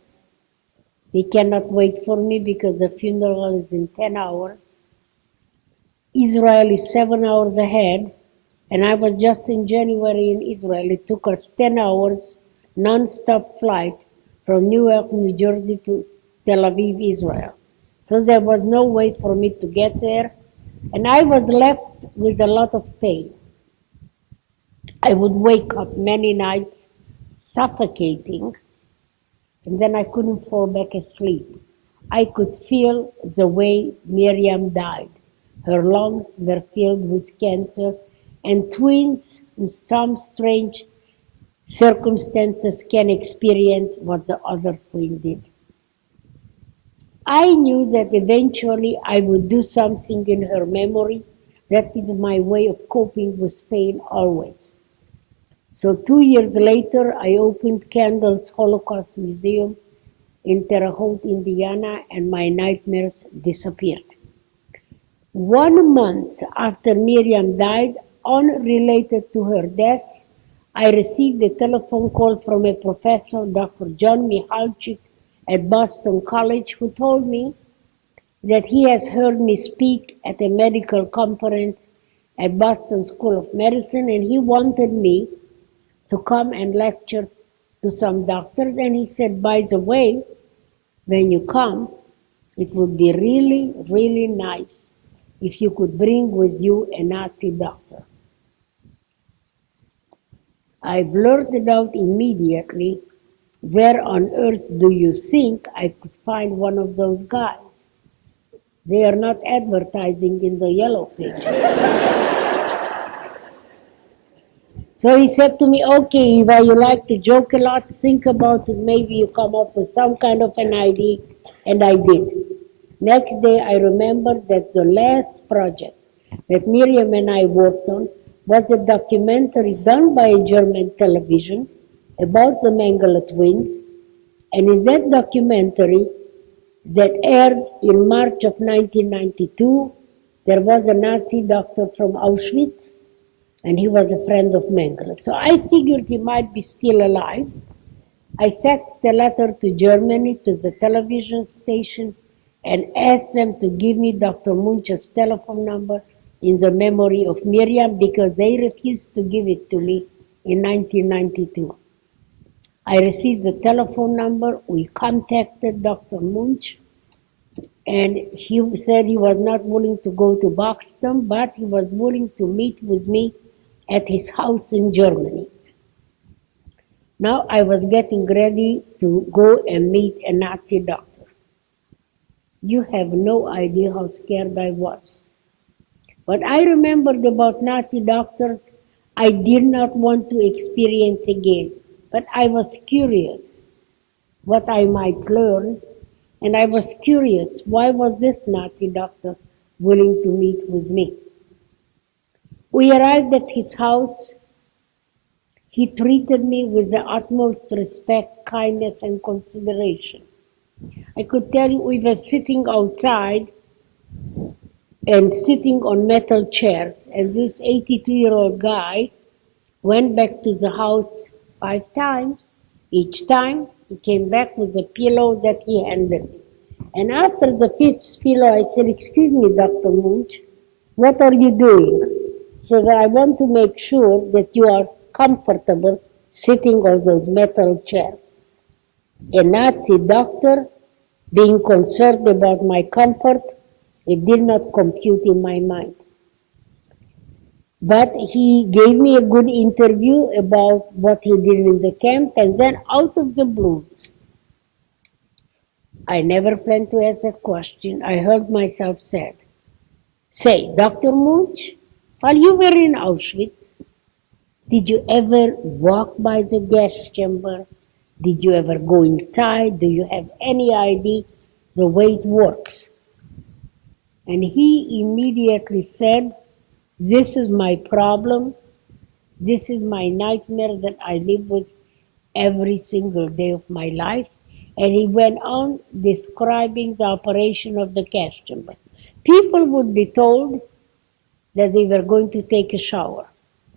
he cannot wait for me because the funeral is in 10 hours. Israel is 7 hours ahead, and I was just in January in Israel. It took us 10 hours, non-stop flight from Newark, New Jersey to Tel Aviv, Israel. So there was no way for me to get there, and I was left with a lot of pain. I would wake up many nights suffocating, and then I couldn't fall back asleep. I could feel the way Miriam died. Her lungs were filled with cancer, and twins in some strange circumstances can experience what the other twin did. I knew that eventually I would do something in her memory. That is my way of coping with pain always. So 2 years later, I opened Candle's Holocaust Museum in Terre Haute, Indiana, and my nightmares disappeared. 1 month after Miriam died, unrelated to her death, I received a telephone call from a professor, Dr. John Michalczyk at Boston College, who told me that he has heard me speak at a medical conference at Boston School of Medicine, and he wanted me to come and lecture to some doctors. And he said, by the way, when you come, it would be really, really nice if you could bring with you a Nazi doctor. I blurted out immediately, where on earth do you think I could find one of those guys? They are not advertising in the yellow pages. So he said to me, okay, Eva, you like to joke a lot, think about it, maybe you come up with some kind of an idea, and I did. Next day, I remembered that the last project that Miriam and I worked on was a documentary done by a German television about the Mengele twins, and in that documentary that aired in March of 1992, there was a Nazi doctor from Auschwitz, and he was a friend of Mengele. So I figured he might be still alive. I faxed a letter to Germany, to the television station, and asked them to give me Dr. Munch's telephone number in the memory of Miriam, because they refused to give it to me in 1992. I received the telephone number, we contacted Dr. Munch, and he said he was not willing to go to Boston, but he was willing to meet with me at his house in Germany. Now I was getting ready to go and meet a Nazi doctor. You have no idea how scared I was. What I remembered about Nazi doctors, I did not want to experience again, but I was curious what I might learn, and I was curious, why was this Nazi doctor willing to meet with me? We arrived at his house. He treated me with the utmost respect, kindness, and consideration. I could tell you we were sitting outside and sitting on metal chairs, and this 82-year-old guy went back to the house 5 times. Each time, he came back with a pillow that he handed me. And after the 5th pillow, I said, excuse me, Dr. Munch, what are you doing? So that I want to make sure that you are comfortable sitting on those metal chairs. A Nazi doctor being concerned about my comfort, it did not compute in my mind. But he gave me a good interview about what he did in the camp, and then out of the blues, I never planned to ask that question. I heard myself say, Dr. Munch, while you were in Auschwitz, did you ever walk by the gas chamber? Did you ever go inside? Do you have any idea the way it works? And he immediately said, this is my problem. This is my nightmare that I live with every single day of my life. And he went on describing the operation of the gas chamber. People would be told that they were going to take a shower.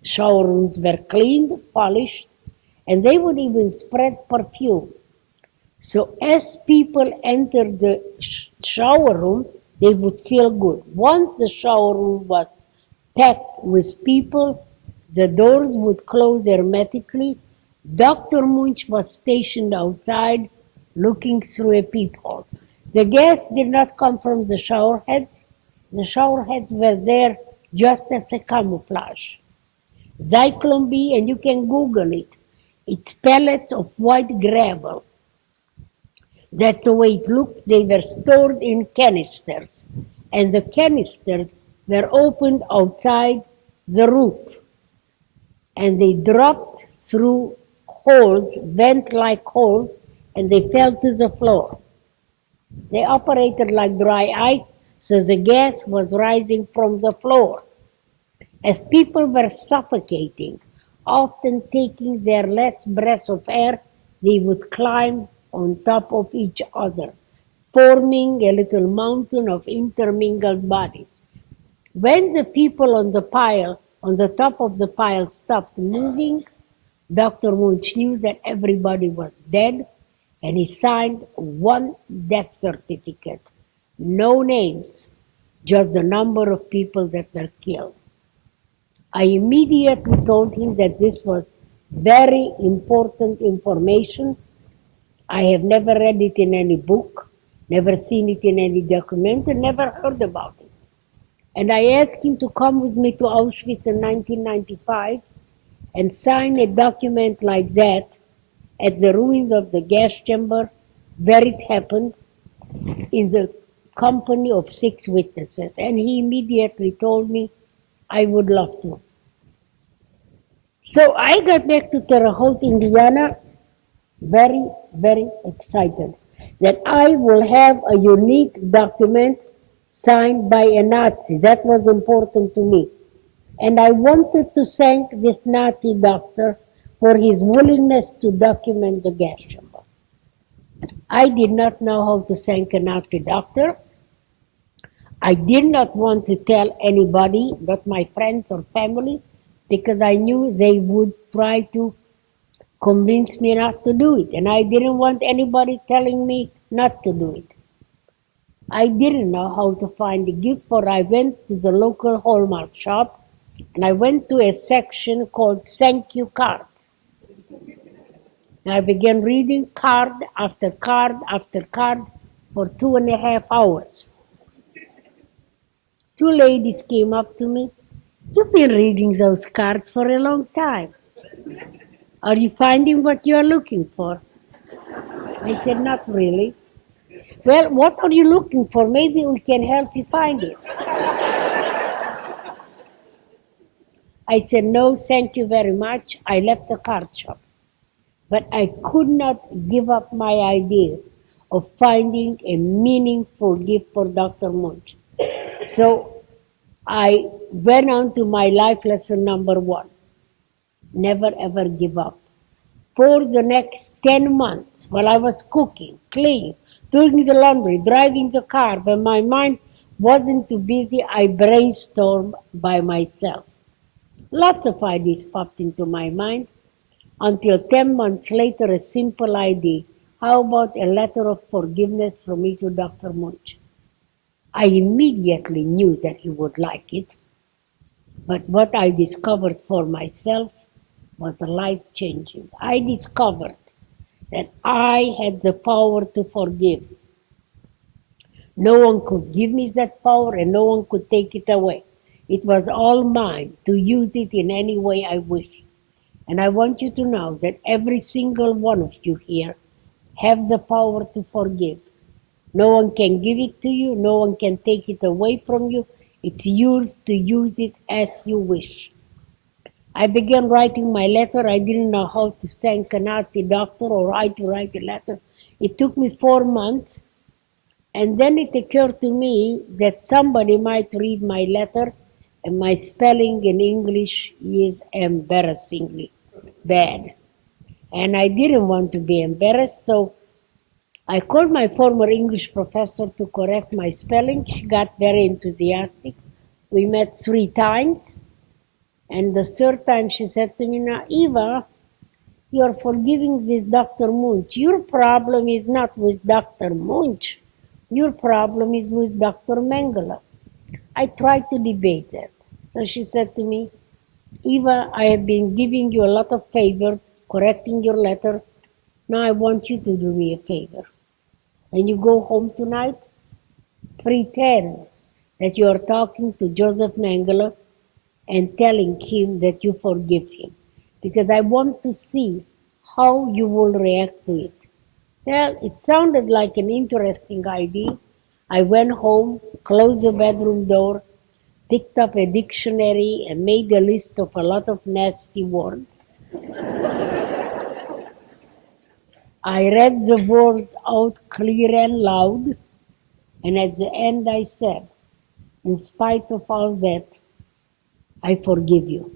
Shower rooms were cleaned, polished, And they would even spread perfume. So as people entered the shower room, they would feel good. Once the shower room was packed with people, the doors would close hermetically. Dr. Munch was stationed outside looking through a peephole. The gas did not come from the shower heads. The shower heads were there just as a camouflage. Zyklon B, and you can Google it. It's pellets of white gravel. That's the way it looked. They were stored in canisters, and the canisters were opened outside the roof, and they dropped through holes, vent-like holes, and they fell to the floor. They operated like dry ice, so the gas was rising from the floor. As people were suffocating, often taking their last breaths of air, they would climb on top of each other, forming a little mountain of intermingled bodies. When the people on the top of the pile stopped moving, Dr. Munch knew that everybody was dead, and he signed one death certificate. No names, just the number of people that were killed. I immediately told him that this was very important information. I have never read it in any book, never seen it in any document, and never heard about it. And I asked him to come with me to Auschwitz in 1995 and sign a document like that at the ruins of the gas chamber where it happened, in the company of 6 witnesses. And he immediately told me I would love to. So I got back to Terre Haute, Indiana, very, very excited that I will have a unique document signed by a Nazi. That was important to me. And I wanted to thank this Nazi doctor for his willingness to document the gas chamber. I did not know how to thank a Nazi doctor. I did not want to tell anybody, not my friends or family, because I knew they would try to convince me not to do it. And I didn't want anybody telling me not to do it. I didn't know how to find a gift, for I went to the local Hallmark shop and I went to a section called Thank You Cards. And I began reading card after card after card for 2.5 hours. 2 ladies came up to me. You've been reading those cards for a long time. Are you finding what you are looking for? I said, not really. Well, what are you looking for? Maybe we can help you find it. I said, no, thank you very much. I left the card shop. But I could not give up my idea of finding a meaningful gift for Dr. Munch. So I went on to my life lesson number 1. Never ever give up. For the next 10 months, while I was cooking, cleaning, doing the laundry, driving the car, when my mind wasn't too busy, I brainstormed by myself. Lots of ideas popped into my mind, until 10 months later, a simple idea. How about a letter of forgiveness from me to Dr. Munch? I immediately knew that he would like it, but what I discovered for myself was life-changing. I discovered that I had the power to forgive. No one could give me that power, and no one could take it away. It was all mine to use it in any way I wish. And I want you to know that every single one of you here have the power to forgive. No one can give it to you. No one can take it away from you. It's yours to use it as you wish. I began writing my letter. I didn't know how to thank a Nazi doctor or how to write a letter. It took me 4 months. And then it occurred to me that somebody might read my letter, and my spelling in English is embarrassingly bad. And I didn't want to be embarrassed, so I called my former English professor to correct my spelling. She got very enthusiastic. We met 3 times. And the 3rd time she said to me, now, Eva, you're forgiving this Dr. Munch. Your problem is not with Dr. Munch. Your problem is with Dr. Mengele. I tried to debate that. And she said to me, Eva, I have been giving you a lot of favors, correcting your letter. Now I want you to do me a favor. When you go home tonight, pretend that you are talking to Josef Mengele and telling him that you forgive him. Because I want to see how you will react to it. Well, it sounded like an interesting idea. I went home, closed the bedroom door, picked up a dictionary and made a list of a lot of nasty words. I read the words out clear and loud, and at the end I said, in spite of all that, I forgive you.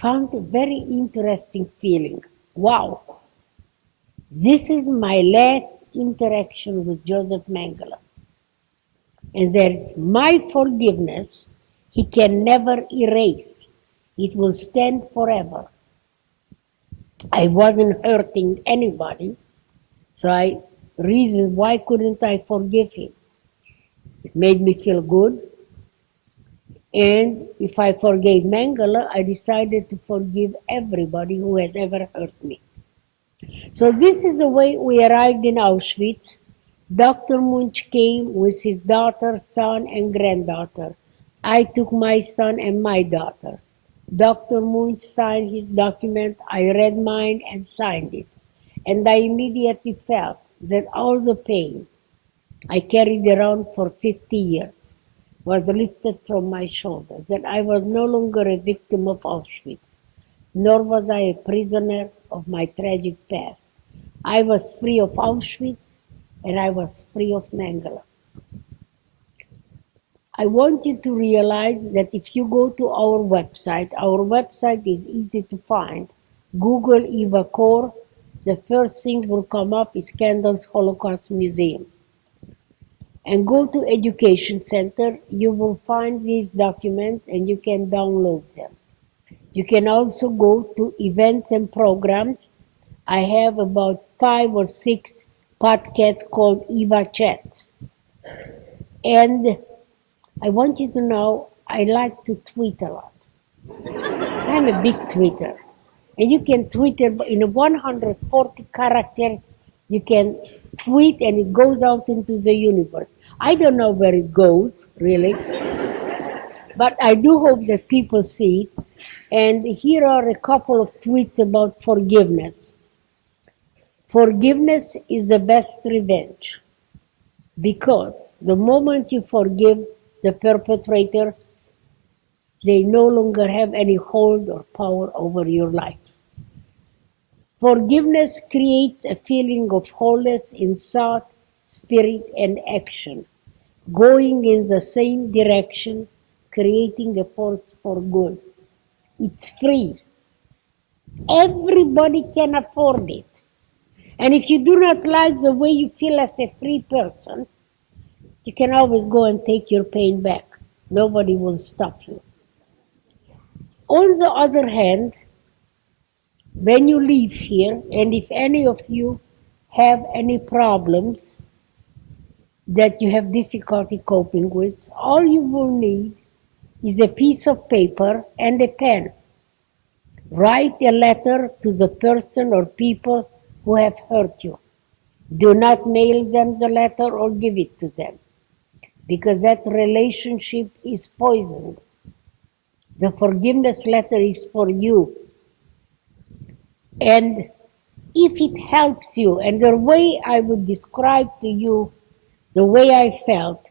Found a very interesting feeling. Wow, this is my last interaction with Josef Mengele. And there's my forgiveness he can never erase. It will stand forever. I wasn't hurting anybody, so I reasoned why couldn't I forgive him. It made me feel good. And if I forgave Mengele, I decided to forgive everybody who has ever hurt me. So this is the way we arrived in Auschwitz. Dr. Munch came with his daughter, son, and granddaughter. I took my son and my daughter. Dr. Munch signed his document. I read mine and signed it. And I immediately felt that all the pain I carried around for 50 years was lifted from my shoulders, that I was no longer a victim of Auschwitz, nor was I a prisoner of my tragic past. I was free of Auschwitz, and I was free of Mengele. I want you to realize that if you go to our website is easy to find. Google Eva Kor, the first thing will come up is Kendall's Holocaust Museum. And go to Education Center, you will find these documents and you can download them. You can also go to events and programs. I have about 5 or 6 podcasts called Eva Chats. And I want you to know I like to tweet a lot. I'm a big tweeter. And you can tweet in 140 characters. You can tweet and it goes out into the universe. I don't know where it goes, really. But I do hope that people see it. And here are a couple of tweets about forgiveness. Forgiveness is the best revenge. Because the moment you forgive the perpetrator, they no longer have any hold or power over your life. Forgiveness creates a feeling of wholeness in thought, spirit, and action, going in the same direction, creating a force for good. It's free. Everybody can afford it. And if you do not like the way you feel as a free person, you can always go and take your pain back. Nobody will stop you. On the other hand, when you leave here, and if any of you have any problems that you have difficulty coping with, all you will need is a piece of paper and a pen. Write a letter to the person or people who have hurt you. Do not mail them the letter or give it to them, because that relationship is poisoned. The forgiveness letter is for you. And if it helps you, and the way I would describe to you the way I felt,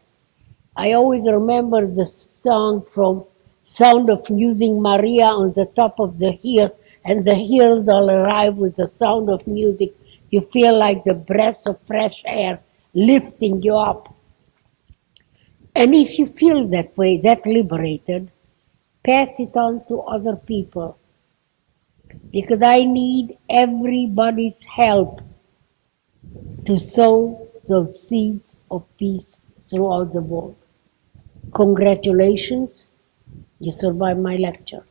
I always remember the song from Sound of Music, Maria on the top of the hill, and the hills all arrive with the sound of music. You feel like the breath of fresh air lifting you up. And if you feel that way, that liberated, pass it on to other people. Because I need everybody's help to sow those seeds of peace throughout the world. Congratulations, you survived my lecture.